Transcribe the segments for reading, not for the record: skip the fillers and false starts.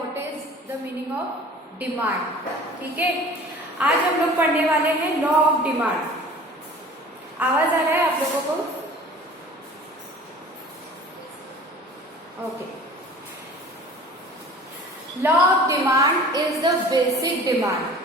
What is the meaning of demand. ठीक है, आज हम लोग पढ़ने वाले हैं लॉ ऑफ डिमांड। आवाज आ रहा है आप लोगों को? Okay. Law of demand is the basic demand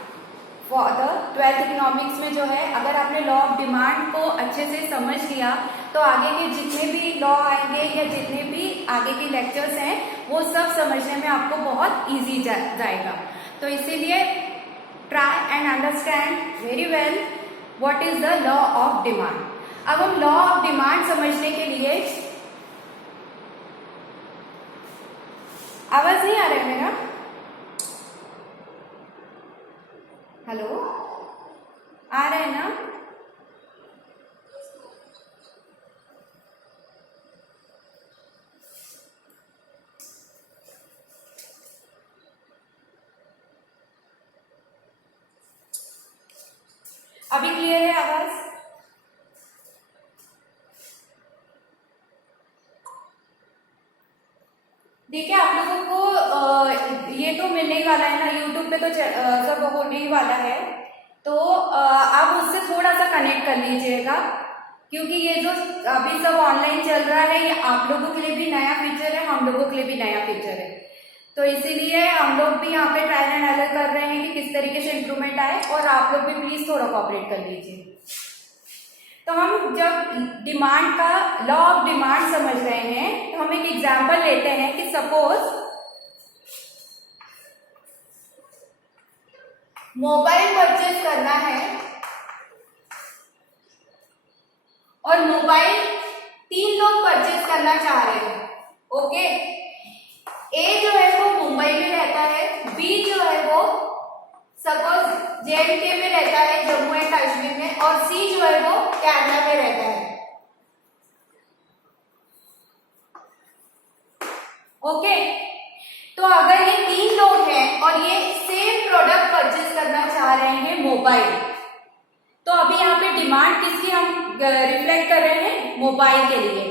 for the 12th economics में जो है, अगर आपने लॉ ऑफ डिमांड को अच्छे से समझ लिया तो आगे के जितने भी लॉ आएंगे या जितने भी आगे के लेक्चर्स हैं वो सब समझने में आपको बहुत इजी जाएगा। तो इसीलिए try and understand very well what is the law of demand. अब हम लॉ ऑफ डिमांड समझने के लिए, आवाज नहीं आ रहा है मेरा? हेलो, आ रहा है ना? अभी क्लियर है आवाज? देखिए, आप लोगों को ये तो मिलने ही वाला है ना, यूट्यूब पे तो सब होने ही वाला है, तो आप उससे थोड़ा सा कनेक्ट कर लीजिएगा, क्योंकि ये जो अभी सब ऑनलाइन चल रहा है ये आप लोगों के लिए भी नया फीचर है, हम लोगों के लिए भी नया फीचर है। तो इसीलिए हम लोग भी यहाँ पे ट्रायल एंड एरर कर रहे हैं कि किस तरीके से इम्प्रूवमेंट आए, और आप लोग भी प्लीज थोड़ा कोऑपरेट कर लीजिए। तो हम जब डिमांड का लॉ ऑफ डिमांड समझ रहे हैं तो हम एक एग्जांपल लेते हैं कि सपोज मोबाइल परचेज करना है और मोबाइल 3 लोग परचेज करना चाह रहे हैं। ओके, ए जो है वो मुंबई में रहता है, बी जो है वो सपोज JNK में रहता है, जम्मू एंड कश्मीर में, और सी जो है वो केरला में रहता है। ओके, तो अगर ये 3 लोग हैं और ये सेम प्रोडक्ट परचेज करना चाह रहे हैं मोबाइल, तो अभी यहाँ पे डिमांड किसकी हम रिफ्लेक्ट कर रहे हैं? मोबाइल के लिए।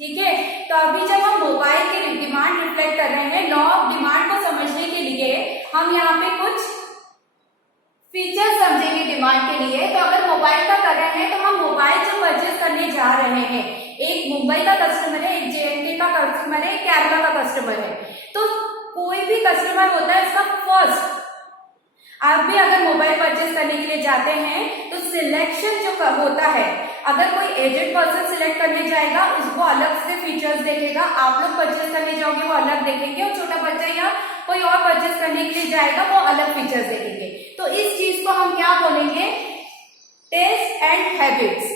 ठीक है, तो अभी जब हम मोबाइल के डिमांड रिफ्लेक्ट कर रहे हैं, लॉ ऑफ डिमांड को समझने के लिए हम यहाँ पे कुछ फीचर समझेंगे डिमांड के लिए। तो अगर मोबाइल का कर रहे हैं तो हम मोबाइल जो परचेज करने जा रहे हैं, एक मुंबई का कस्टमर है, एक JNK का कस्टमर है, एक केरला का कस्टमर है। तो कोई भी कस्टमर होता है उसका फर्स्ट, आप भी अगर मोबाइल परचेज करने के लिए जाते हैं तो सिलेक्शन जो होता है, अगर कोई एजेड पर्सन सिलेक्ट करने जाएगा उसको अलग से फीचर्स देखेगा, आप लोग परचेज करने जाओगे वो अलग देखेंगे, और छोटा बच्चा या कोई और परचेज करने के लिए जाएगा वो अलग फीचर्स देखेंगे। तो इस चीज को हम क्या बोलेंगे? Taste and habits.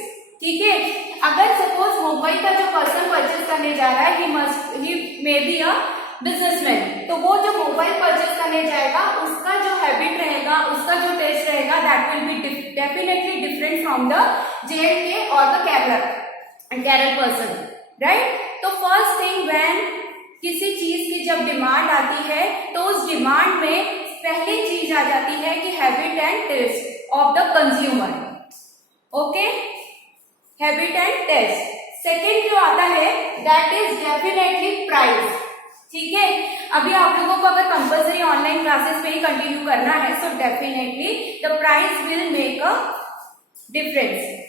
ठीक है, अगर सपोज मुंबई का जो पर्सन परचेज करने जा रहा है ही मे बी अ बिजनेसमैन, तो वो जो मोबाइल परचेज करने जाएगा उसका जो हैबिट रहेगा, उसका जो टेस्ट रहेगा, that will be definitely different from the JNK और द केरल पर्सन, राइट? तो फर्स्ट थिंग, व्हेन किसी चीज की जब डिमांड आती है तो उस डिमांड में पहली चीज आ जाती है कि habit and taste of the consumer. Okay, habit and taste. Second जो आता है दैट इज डेफिनेटली प्राइस। ठीक है, अभी आप लोगों को अगर कंपल्सरी ऑनलाइन क्लासेस पे ही कंटिन्यू करना है, so definitely the price will make a difference.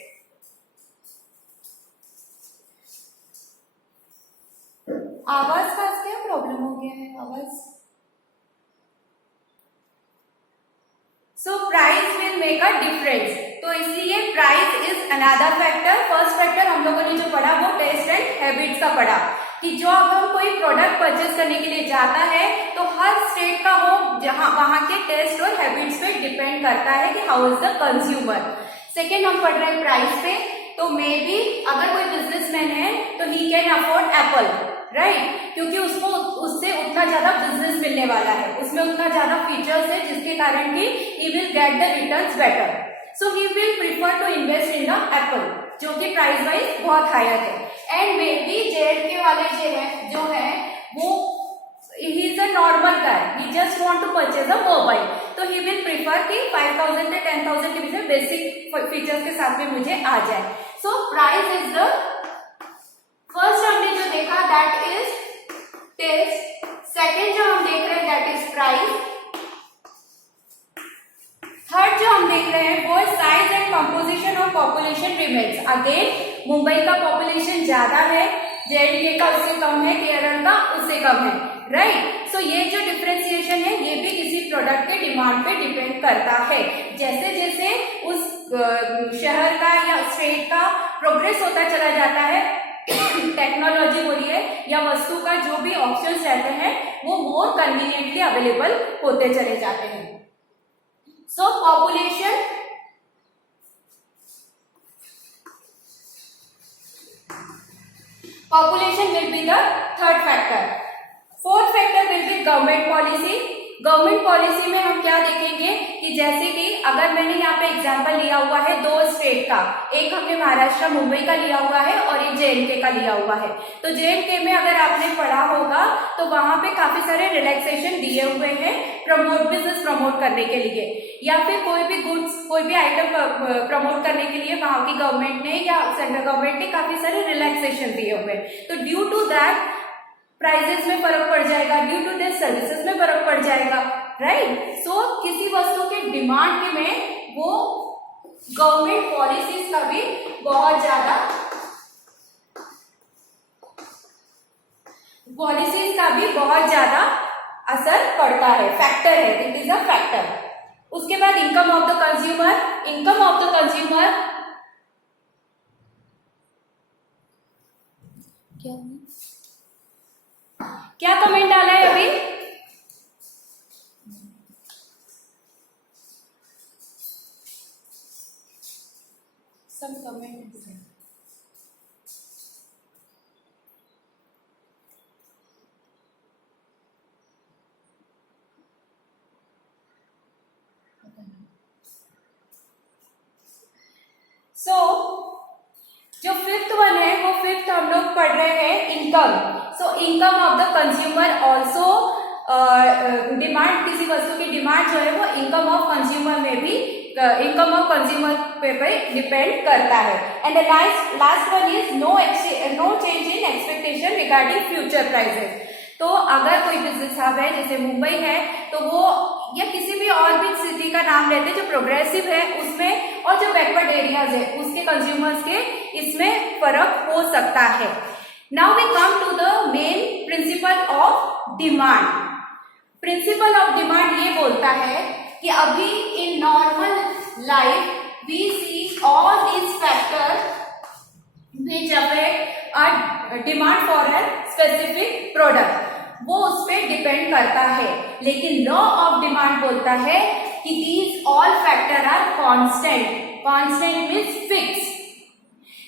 आवाज का क्या प्रॉब्लम हो गया है? आवाज, so price will make a difference. तो इसलिए price is another factor. First factor हम लोगों ने जो पढ़ा वो टेस्ट एंड हैबिट्स का पढ़ा, कि जो अगर कोई प्रोडक्ट परचेज करने के लिए जाता है तो हर स्टेट का हो जहां वहां के टेस्ट और हैबिट्स पे डिपेंड करता है कि how is the consumer. Second हम पढ़ रहे हैं प्राइस पे, तो मे बी अगर कोई बिजनेसमैन है तो he can afford Apple, right? क्योंकि उसको उससे उतना ज्यादा बिजनेस मिलने वाला है, उसमें उतना ज्यादा फीचर्स है जिसके कारण कि he will get the returns better, so he will prefer to invest in the Apple, जो कि प्राइस वाइज बहुत हायर है। एंड मे बी JNK वाले जो है वो he is a normal guy, he just want to purchase a mobile, तो he will prefer कि 5000 से 10,000 के बीच में बेसिक फीचर्स के साथ में मुझे आ जाए। So price is the first हमने जो देखा दैट इज टेस्ट। सेकेंड जो हम देख रहे हैं दैट इज देख रहे हैं वो size and composition of population remains. Again Mumbai का पॉपुलेशन ज्यादा है, जेएंडके का उससे कम है, केरल का उससे कम है, राइट। सो ये जो डिफरेंशिएशन है ये भी किसी प्रोडक्ट के डिमांड पे डिपेंड करता है। जैसे जैसे उस शहर का या स्टेट का प्रोग्रेस होता चला जाता है, टेक्नोलॉजी बोलिए या वस्तु का जो भी ऑप्शंस रहते हैं वो मोर कन्वीनियंटली अवेलेबल होते चले जाते हैं। सो population will be the third factor. Fourth factor will be government policy. Government policy में हम क्या देखेंगे कि जैसे कि अगर मैंने यहाँ पे एग्जांपल लिया हुआ है दो स्टेट का, एक हमने महाराष्ट्र मुंबई का लिया हुआ है और एक जेएनके का लिया हुआ है। तो जेएनके में अगर आपने पढ़ा होगा तो वहां पे काफी सारे रिलैक्सेशन दिए हुए हैं बिजनेस प्रमोट करने के लिए, या फिर कोई भी गुड्स कोई भी आइटम प्रमोट करने के लिए वहां की गवर्नमेंट ने या सेंट्रल गवर्नमेंट ने काफी सारे रिलैक्सेशन दिए हुए। तो ड्यू टू दैट प्राइजेस में फर्क पड़ जाएगा, ड्यू टू दिस सर्विसेज में फर्क पड़ जाएगा, राइट। सो किसी वस्तु के डिमांड के में वो गवर्नमेंट पॉलिसीज का भी बहुत ज्यादा असर पड़ता है, फैक्टर है, इट इज अ फैक्टर। उसके बाद income of the consumer. Income of the consumer क्या कमेंट डाला है अभी? सब कमेंट जो फिफ्थ वन है वो फिफ्थ हम लोग पढ़ रहे हैं income. So income of the consumer also, demand किसी वस्तु की डिमांड जो है वो इनकम ऑफ कंज्यूमर में भी इनकम ऑफ कंज्यूमर पे डिपेंड करता है। And the last one is no change in expectation regarding future prices. तो अगर कोई बिजनेस हब है जैसे मुंबई है तो वो या किसी भी और भी सिटी का नाम लेते हैं जो प्रोग्रेसिव है उसमें, और जो बैकवर्ड एरियाज है उसके कंज्यूमर्स के इसमें फर्क हो सकता है। Now we come to the main principle of demand. Principle of demand ये बोलता है कि अभी in normal life we see all these factors which affect a demand for a specific product, वो उस पर डिपेंड करता है। लेकिन लॉ ऑफ डिमांड बोलता है कि these all factor are constant. constant means fixed.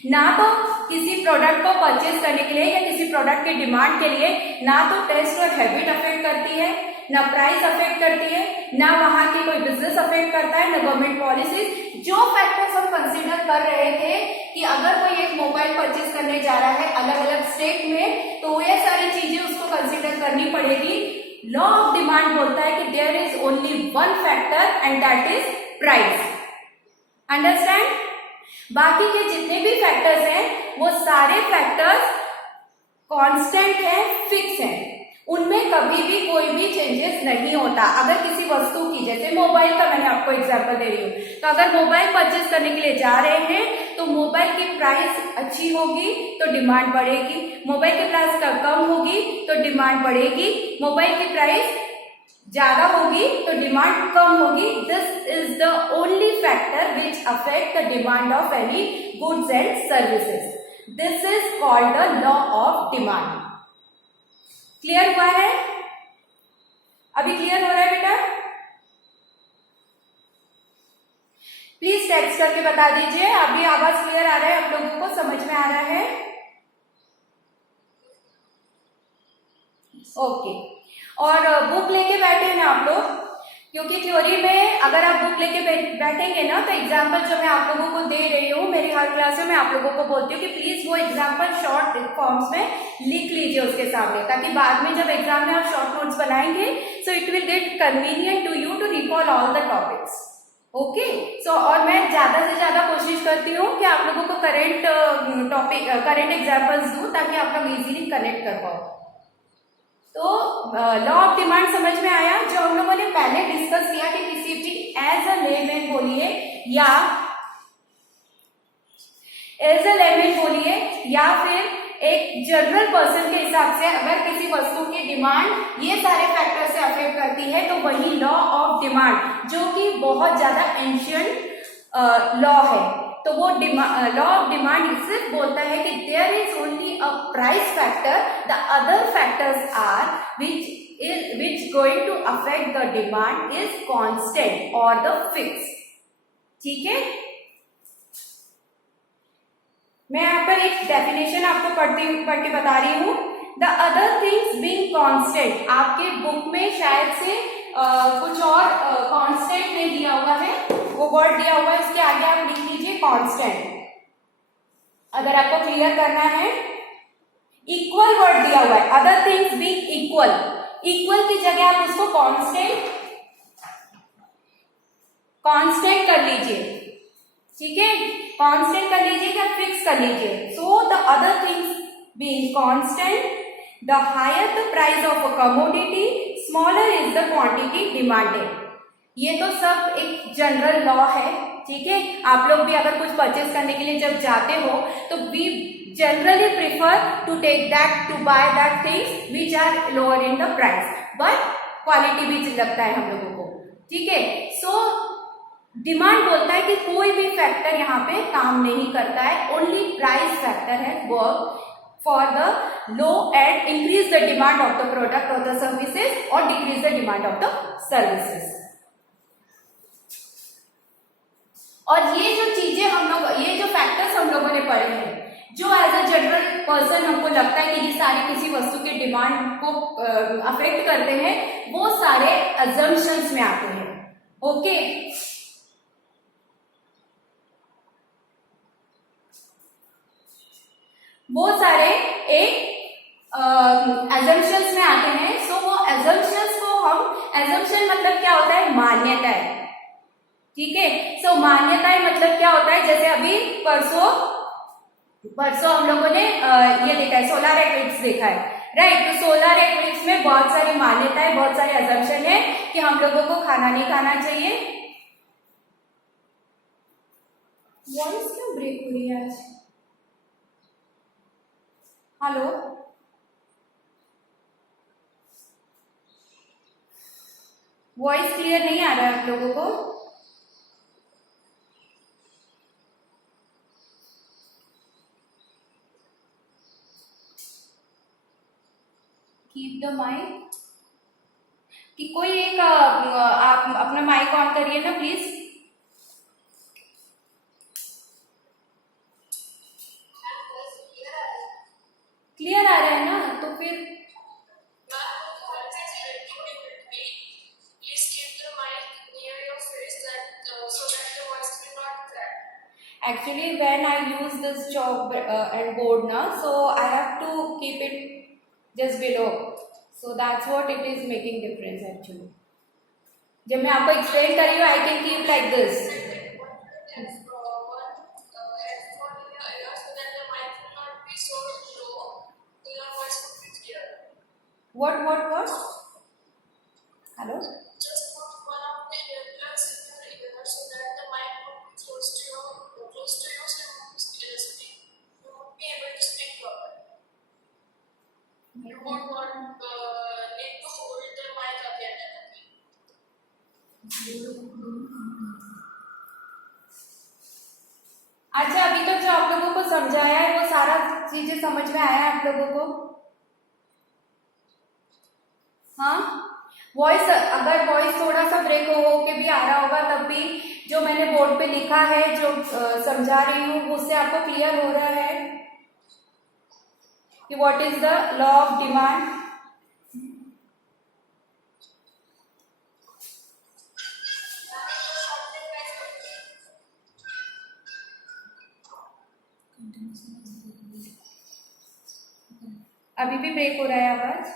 ना तो किसी प्रोडक्ट को परचेज करने के लिए या किसी प्रोडक्ट के डिमांड के लिए ना तो टेस्ट और हैबिट अफेक्ट करती है, ना प्राइस अफेक्ट करती है, ना वहां की कोई बिजनेस अफेक्ट करता है, ना गवर्नमेंट पॉलिसीज। जो फैक्टर्स हम कंसीडर कर रहे थे कि अगर कोई एक मोबाइल परचेज करने जा रहा है अलग अलग स्टेट में तो ये सारी चीजें उसको कंसीडर करनी पड़ेगी। लॉ ऑफ डिमांड बोलता है कि there is only one factor and that is price. Understand? बाकी के जितने भी फैक्टर्स हैं वो सारे फैक्टर्स कांस्टेंट है, फिक्स है, उनमें कभी भी कोई भी चेंजेस नहीं होता। अगर किसी वस्तु की, जैसे मोबाइल का मैंने आपको एग्जांपल दे रही हूँ, तो अगर मोबाइल परचेज करने के लिए जा रहे हैं तो मोबाइल की प्राइस अच्छी होगी तो डिमांड बढ़ेगी, मोबाइल की प्राइस कम होगी तो डिमांड बढ़ेगी, मोबाइल की प्राइस ज्यादा होगी तो डिमांड कम होगी। This is the only factor which affect the demand of any goods and services. This is called the law of demand. Clear हुआ है? अभी क्लियर हो रहा है बेटा? प्लीज टेक्स्ट करके बता दीजिए। अभी आवाज क्लियर आ रहा है? आप लोगों को समझ में आ रहा है? ओके। और बुक लेके बैठे हैं आप लोग, क्योंकि थ्योरी में अगर आप बुक लेके बैठेंगे ना तो एग्जाम्पल जो मैं आप लोगों को दे रही हूँ मेरी हर क्लास में मैं आप लोगों को बोलती हूँ कि प्लीज वो एग्जाम्पल शॉर्ट फॉर्म्स में लिख लीजिए उसके सामने, ताकि बाद में जब एग्जाम में आप शॉर्ट नोट्स बनाएंगे so it will get convenient to you to recall all the topics. Okay. So और मैं ज्यादा से ज्यादा कोशिश करती हूँ कि आप लोगों को करंट एग्जाम्पल्स दूं ताकि आप लोग इजीली कनेक्ट कर पाओ। तो लॉ ऑफ डिमांड समझ में आया? जो हम लोगों ने पहले डिस्कस किया कि किसी भी एज अ लेमैन बोलिए या एज अ लेमन बोलिए, या फिर एक जनरल पर्सन के हिसाब से अगर किसी वस्तु की डिमांड ये सारे फैक्टर से अफेक्ट करती है तो वही लॉ ऑफ डिमांड, जो कि बहुत ज्यादा एंशियंट लॉ है, तो वो लॉ ऑफ डिमांड इससे बोलता है कि there is only a price factor, the other factors are which going to affect the demand is constant or the fixed. ठीक है, मैं यहाँ पर एक डेफिनेशन आपको पढ़ के बता रही हूँ। The other things being constant, आपके बुक में शायद से कुछ और कांस्टेंट नहीं दिया हुआ है, वो वर्ड दिया हुआ है, इसके आगे आप लिख लीजिए कांस्टेंट। अगर आपको क्लियर करना है, इक्वल वर्ड दिया हुआ है, other things being equal, equal की जगह आप उसको कांस्टेंट कर लीजिए, ठीक है, कांस्टेंट कर लीजिए या फिक्स कर लीजिए। So the other things being constant, the higher the price of a commodity, smaller is the quantity demanded. ये तो सब एक जनरल लॉ है, ठीक है। आप लोग भी अगर कुछ परचेज करने के लिए जब जाते हो तो we generally prefer to take that, to buy that things which are lower in the price, but quality भी लगता है हम लोगों को, ठीक है। सो डिमांड बोलता है कि कोई भी फैक्टर यहाँ पे काम नहीं करता है, ओनली प्राइस फैक्टर है work for the low and increase the demand of the product और द सर्विसेज और decrease the demand of the services. और ये जो चीजें हम लोग, ये जो फैक्टर्स हम लोगों ने पढ़े हैं, जो एज अ जनरल पर्सन हमको लगता है कि ये सारे किसी वस्तु के डिमांड को अफेक्ट करते हैं, वो सारे अजम्पशंस में आते हैं, ओके। वो सारे एक assumptions में आते हैं। सो वो assumptions को हम, assumption मतलब क्या होता है, मान्यताएं, ठीक है। सो मान्यताएं मतलब क्या होता है, जैसे अभी परसों हम लोगों ने ये देखा है, सोलर एक्लिप्स देखा है, राइट। तो सोलर एक्लिप्स में बहुत सारी मान्यताएं, बहुत सारे assumption है कि हम लोगों को खाना नहीं खाना चाहिए। वॉइस क्यों ब्रेक हो रही है आज? हेलो, वॉइस क्लियर नहीं आ रहा है आप लोगों को? कीप द माइक, कि कोई एक आप अपना माइक ऑन करिए ना प्लीज। क्लियर आ रहा है ना, तो फिर actually when I use this chalk and board now, so I have to keep it just below, so that's what it is making difference actually. जब मैं आपको explain कर रही हूँ, I can keep like this. What? Hello? Just put one of the earplugs in your ear so that the mic would be close to you, so you won't be able to speak properly. You won't need to hold the mic again and again. अच्छा, अभी तक जो आप लोगों को समझाया है वो सारा चीजें समझ में आया है आप लोगों को? हाँ, वॉइस, अगर वॉइस थोड़ा सा ब्रेक हो के भी आ रहा होगा, तब भी जो मैंने बोर्ड पे लिखा है, जो समझा रही हूँ, उससे आपको क्लियर हो रहा है कि what is the law of demand. अभी भी ब्रेक हो रहा है आवाज?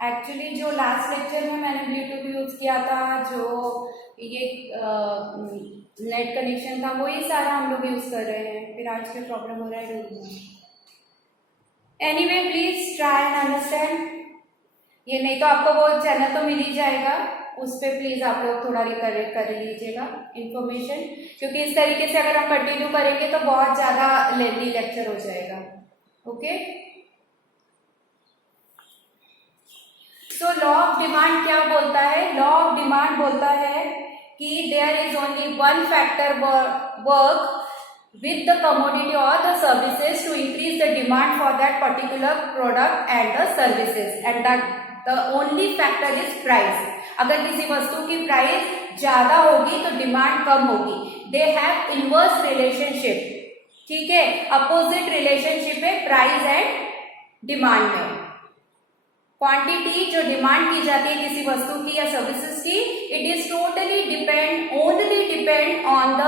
एक्चुअली जो लास्ट लेक्चर में मैंने ब्लूटूथ यूज किया था, जो ये नेट कनेक्शन था, वही सारा हम लोग यूज कर रहे हैं, फिर आज क्या प्रॉब्लम हो रहा है। Anyway, please try and understand. ये नहीं तो आपको वो चैनल तो मिल ही जाएगा, उस पर प्लीज आप लोग थोड़ा रिकलेक्ट कर लीजिएगा इंफॉर्मेशन, क्योंकि इस तरीके से अगर हम कंटिन्यू करेंगे तो बहुत ज्यादा लेंथी लेक्चर हो जाएगा। Okay, so law of demand क्या बोलता है? लॉ ऑफ डिमांड बोलता है कि there is only one factor work with the commodity or the services to increase the demand for that particular product and the services, and that the only factor is price. अगर किसी वस्तु की price ज्यादा होगी तो demand कम होगी। They have inverse relationship, ठीक है, अपोजिट रिलेशनशिप है प्राइस एंड डिमांड में। क्वांटिटी जो डिमांड की जाती है किसी वस्तु की या सर्विसेज की, it is totally only depend on the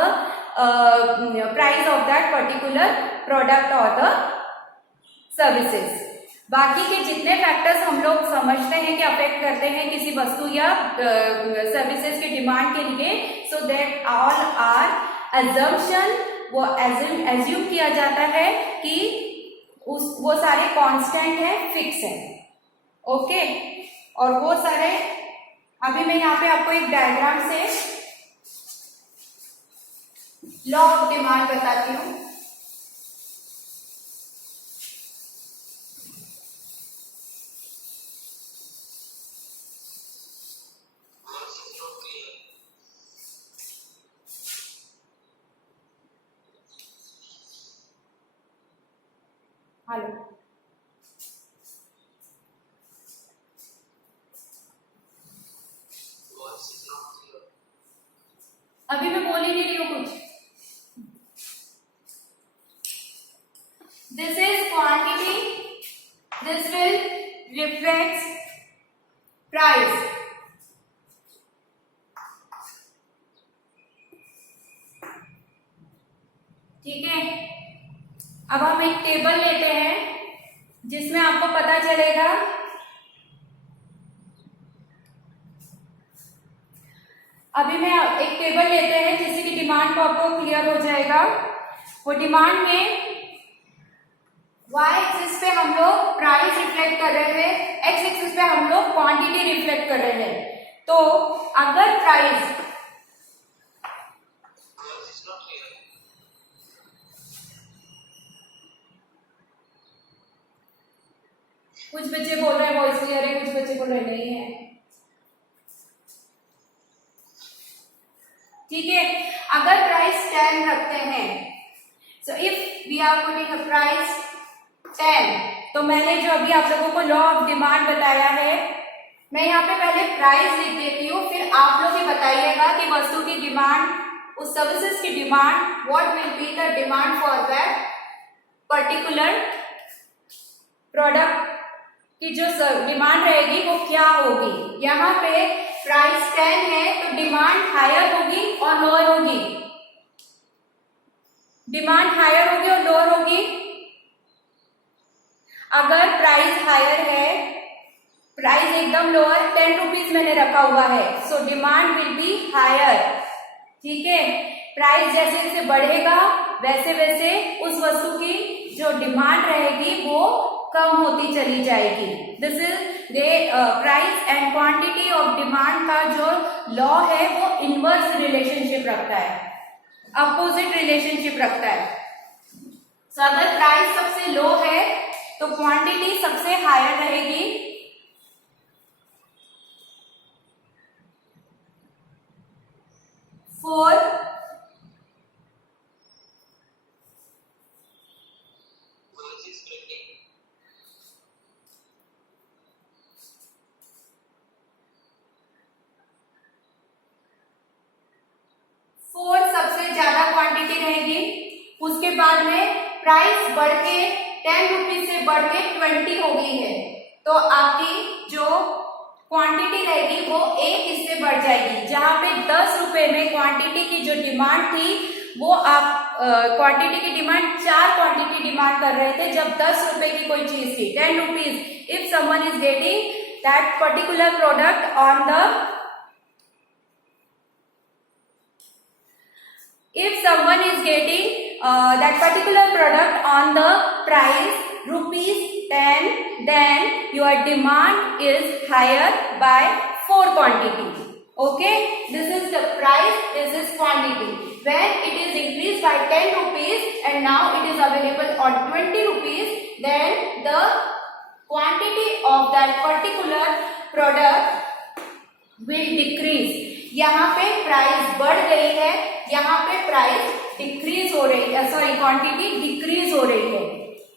price of that particular product और द सर्विसेज। बाकी के जितने फैक्टर्स हम लोग समझते हैं कि अफेक्ट करते हैं किसी वस्तु या सर्विसेज के डिमांड के लिए, so that all are assumption, वो एज्यूम किया जाता है कि वो सारे कांस्टेंट है, फिक्स है। ओके, और वो सारे, अभी मैं यहाँ पे आपको एक डायग्राम से लॉ ऑफ डिमांड बताती हूँ। हेलो, अभी मैं बोल ही नहीं रही हूँ कुछ। This is quantity, this will reflects price. ठीक है, अब हम एक टेबल लेते हैं जिसमें आपको पता चलेगा, अभी मैं एक टेबल लेते हैं जिससे कि डिमांड को आपको क्लियर हो जाएगा। वो डिमांड में y एक्सिस पे हम लोग प्राइस रिफ्लेक्ट कर रहे हैं, x एक्सिस पे हम लोग क्वांटिटी रिफ्लेक्ट कर रहे हैं। तो अगर प्राइस कुछ बच्चे बोल रहे हैं वॉइस क्लियर है, कुछ बच्चे बोल रहे नहीं है, ठीक है। अगर प्राइस 10 रखते हैं, so if we are putting a price 10, तो मैंने जो अभी आप लोगों को लॉ ऑफ डिमांड बताया है, मैं यहाँ पे पहले प्राइस लिख देती हूँ, फिर आप लोग ही बताइएगा कि वस्तु की डिमांड, उस सर्विसेज की demand, what will be the demand for that particular product की जो डिमांड रहेगी वो क्या होगी। यहाँ पे प्राइस 10 है तो डिमांड हायर होगी और लोअर होगी, डिमांड हायर होगी और लोअर होगी। अगर प्राइस हायर है, प्राइस एकदम लोअर, 10 रुपीज मैंने रखा हुआ है, so demand will be higher, ठीक है। प्राइस जैसे जैसे बढ़ेगा वैसे वैसे उस वस्तु की जो डिमांड रहेगी वो कम होती चली जाएगी। This is the price and quantity of demand का जो लॉ है वो इनवर्स रिलेशनशिप रखता है, अपोजिट रिलेशनशिप रखता है। सो अगर प्राइस सबसे लो है तो क्वांटिटी सबसे हायर रहेगी, फोर सबसे ज्यादा क्वांटिटी रहेगी। उसके बाद में प्राइस बढ़ के 10 रुपीज से बढ़ के 20 हो गई है, तो आपकी जो क्वांटिटी रहेगी वो एक हिस्से बढ़ जाएगी। जहां पे 10 रुपए में क्वांटिटी की जो डिमांड थी वो आप क्वांटिटी की डिमांड 4 क्वांटिटी डिमांड कर रहे थे, जब 10 रुपए की कोई चीज थी, 10 rupees. If someone is getting that particular product on the if someone is getting that particular product on the price rupees then your demand is higher by 4 quantity. Okay, this is the price, this is quantity. When it is increased by 10 rupees and now it is available on 20 rupees, then the quantity of that particular product will decrease. यहाँ पे price बढ़ गई है, यहाँ पे price decrease हो रही है, सॉरी क्वांटिटी डिक्रीज हो रही है.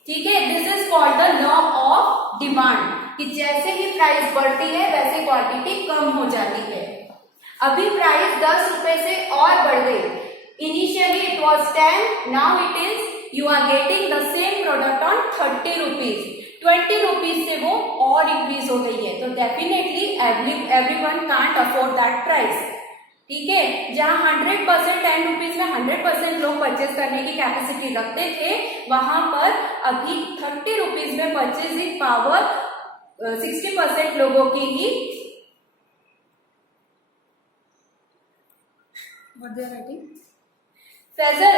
ठीक है, this is called the law of demand, कि जैसे ही प्राइस बढ़ती है वैसे क्वांटिटी कम हो जाती है. अभी प्राइस 10 रुपए से और बढ़ गई. Initially it was 10, now it is you are getting the same product on 30 rupees. 20 rupees से वो और इंक्रीज हो गई है. तो definitely everyone can't afford that price. ठीक है, जहां 100% 10 रुपीज में 100% लोग परचेज करने की कैपेसिटी रखते थे, वहां पर अभी 30 रुपीज में परचेजिंग पावर 60% लोगों की ही. फैजल,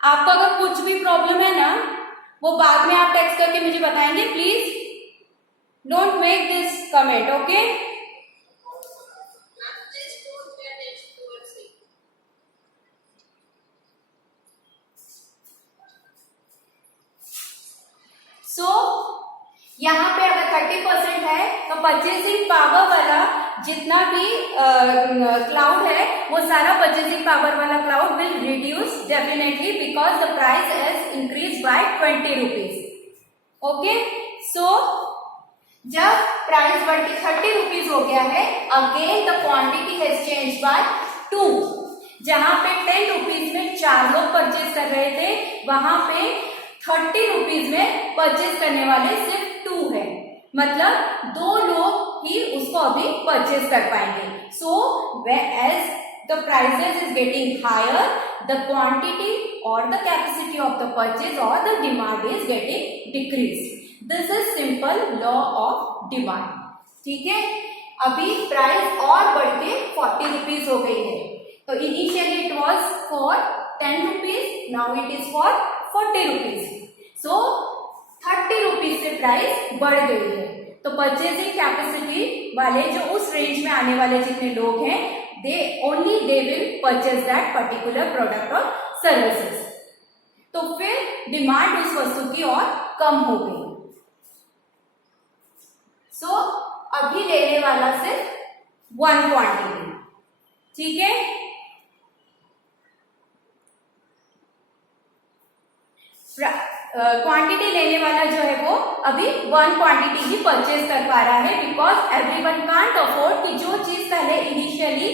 आपको अगर कुछ भी प्रॉब्लम है ना, वो बाद में आप टेक्स्ट करके मुझे बताएंगे. Please don't make this comment. Okay, so यहाँ पे अगर 30% है तो परचेसिंग पावर वाला जितना भी क्लाउड है, वो सारा परचेसिंग पावर वाला cloud will reduce definitely because the price is increase by 20 rupees. Okay, so जब प्राइस बढ़ के 30 रुपीज हो गया है, again the quantity has change by 2. जहां पे 10 रुपीज में 4 लोग परचेज कर रहे थे, वहां पे 30 रुपीज में परचेज करने वाले सिर्फ 2 है. मतलब 2 लोग ही उसको अभी परचेज कर पाएंगे. So as the prices is getting higher, the quantity और the capacity of the purchase और the demand is getting decrease. This is simple law of demand. ठीक है, अभी प्राइस और बढ़ के 40 रुपीज हो गई है. तो initially it was for 10 rupees, now it is for 40 rupees. So 30 rupees से प्राइस बढ़ गई है. तो परचेजिंग कैपेसिटी वाले जो उस रेंज में आने वाले जितने लोग हैं, they will purchase that particular product or services. तो फिर डिमांड उस वस्तु की और कम हो गई. सो अभी लेने वाला सिर्फ 1 क्वांटिटी. ठीक है, क्वांटिटी लेने वाला जो है वो अभी 1 क्वांटिटी ही परचेज कर पा रहा है, बिकॉज एवरीवन कांट अफोर्ड कि जो चीज पहले इनिशियली